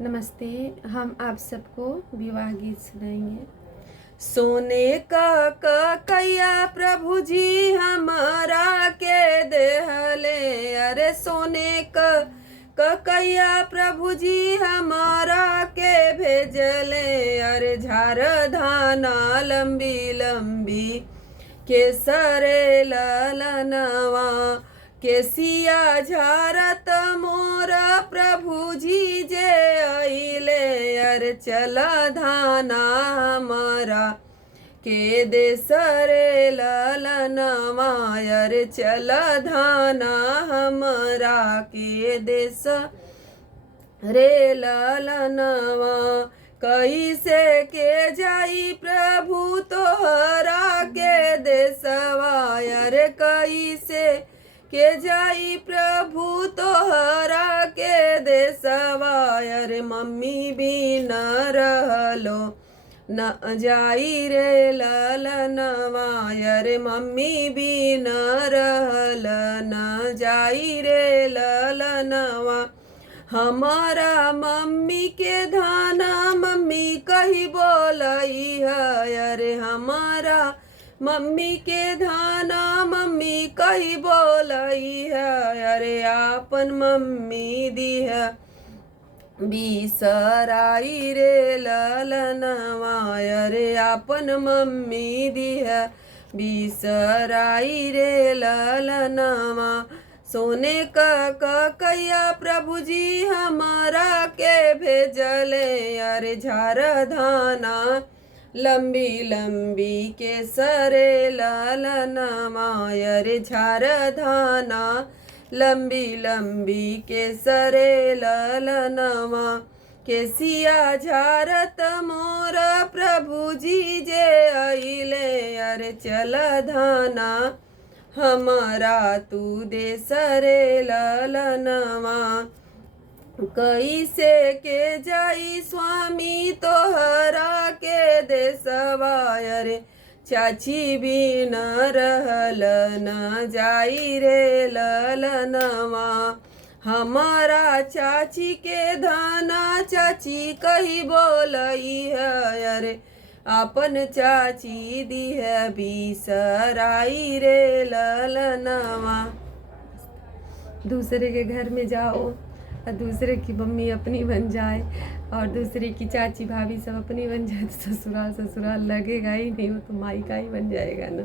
नमस्ते। हम आप सबको विवाह गीत सुनाएंगे। सोने का ककैया प्रभु जी हमारा के देहले, अरे सोने का ककैया प्रभु जी हमारा के भेजले, अरे झार धाना लंबी लंबी केसरे ललनवा, केसिया झारत मोर प्रभु जी जे अइले, अर चल धाना हमारा के देसरे ललनवा, अर चल धाना हमारा के देस रे ललनवा। कैसे के जाई प्रभु तोहरा के देसवा, अरे कैसे के जाई प्रभु तोहरा के देसवा, अरे मम्मी भी न रहलो न जाई रे ललनवा, अरे मम्मी भी न रहल न जाई रे ललनवा। हमारा मम्मी के धाना मम्मी कही बोलई है, अरे हमारा मम्मी के धाना मम्मी कही बोलई है, अरे आपन मम्मी दी है बिसराई रे ललनवा, अरे आपन मम्मी दी है बिसराई रे ललनवा। सोने का ककैया प्रभु जी हमारा के भेजले, अरे झार धाना लंबी लंबी केसरे ललनवा, अरे झार धाना लंबी लंबी केसरे ललनवा। केसिया झारत मोर प्रभु जी जे अइले, अरे चल धाना हमारा तू देसरे ललनवा। कैसे के जाई स्वामी तोहरा के देसवा, अरे चाची भी न रहल न जाई रे ललनवा। हमारा चाची के धाना चाची कही बोलई है, अरे आपन चाची दी है बिसराई रे ललनवा। दूसरे के घर में जाओ और दूसरे की मम्मी अपनी बन जाए और दूसरे की चाची भाभी सब अपनी बन जाए तो ससुराल ससुराल लगेगा ही नहीं, वो तो माई का ही बन जाएगा ना।